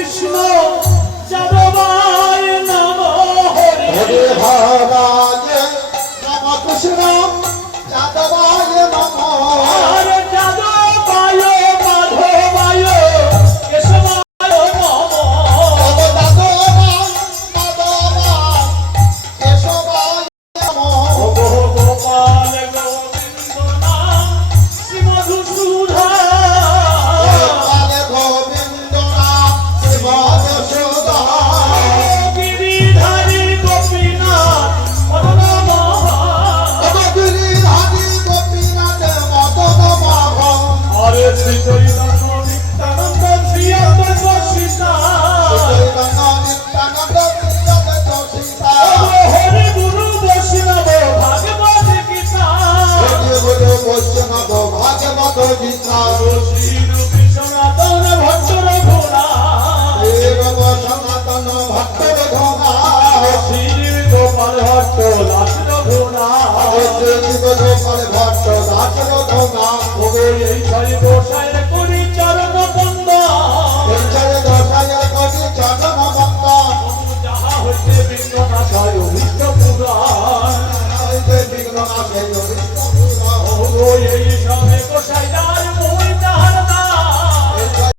কৃষ্ণ যাদবায় নমঃ হরে ভাবায় নমঃ কৃষ্ণ যাদবায় নমঃ হরে যাদবায় মাধবায় কেশবায় নমঃ কেশবায় নমঃ গোপাল গোবিন্দ নাম শ্রী মধুসূদন গোবিন্দ নাম শ্রী মধুসূদন গিরিধারী গোপীনাথ মদন মোহন গিরিধারী গোপীনাথ মদন মোহন হরে শ্রী চৈতন্য নিত্যানন্দ শ্রী অদ্বৈত সীতা হরে গুরু বৈষ্ণব ভাগবত গীতা বৈষ্ণব ভাগবত গীতা শ্রী রূপী সনাতন ভট্ট রঘুনাথ সনাতন ভট্ট রঘুনা শ্রী গোপাল ভট্ট দাস রঘুনাথ গোপাল ভট্ট দাস রঘুনা এই ছয় গোসাইয়ের করি চরণ বন্দন চরণ বন্দন যাহা হইতে বিঘ্ন নাশায় অভীষ্ট পুরাণ বিঘ্ন নাশে